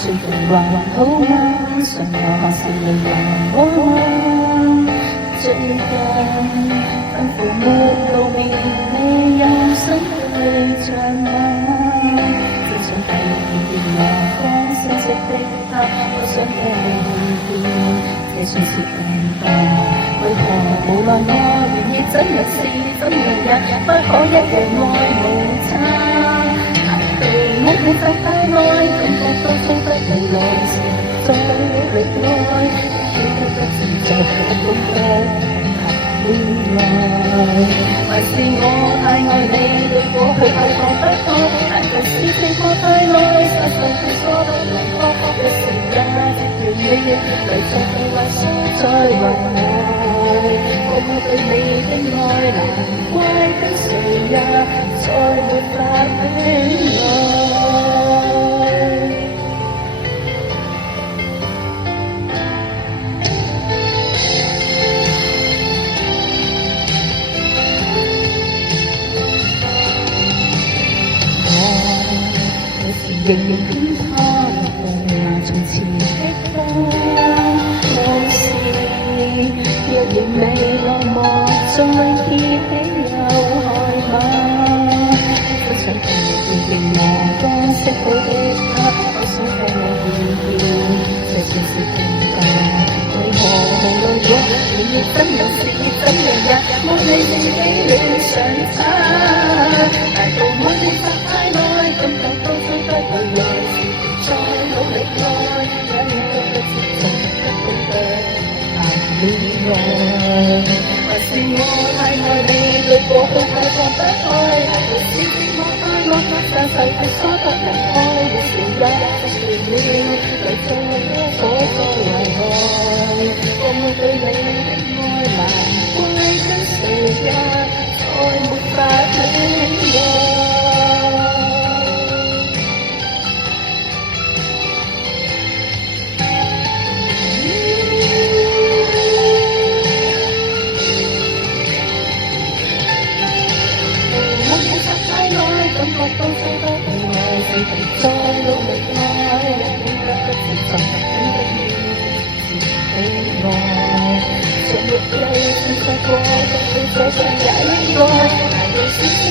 最近還好嗎？常我是你還好嗎？最近吩咐沒露面，你有新對象嗎？只想睇見陽光消息的他，不想聽你意見，這算是病吧？為何無奈我願意怎樣是怎樣也不可一樣愛無差？我沒走太耐，感覺都衝不回來時，再離開，曉得不自在，不懂得談戀愛，還是我太愛你，對過去太放不開，但就是情過太耐，失去對錯不能拖，一時也接完了，來再對話說再還愛，我對你的愛難怪跟誰也再沒法戀愛。仍然偏他那從前的他，往事若然未落幕，再揭起又害嗎？不想聽你認我剛識好的他，我想聽你意見，這算是病吧？為何無論我願意怎樣是怎樣也沒你自己戀上他？大道我練習太耐，感覺都追不回來時，再努力愛，也不得接受，不懂得談戀愛，還是我太愛你，對過去太放不開，還是情我太愛，但誓對錯不能開，有時也失去了，來做一顆再為愛，我對你的愛難怪跟誰也再沒法戀愛。感覺都追不回來時，再努力愛，也顯得不自在，顯得要自己愛。常沒有證實過，對這樣也應該，但對事情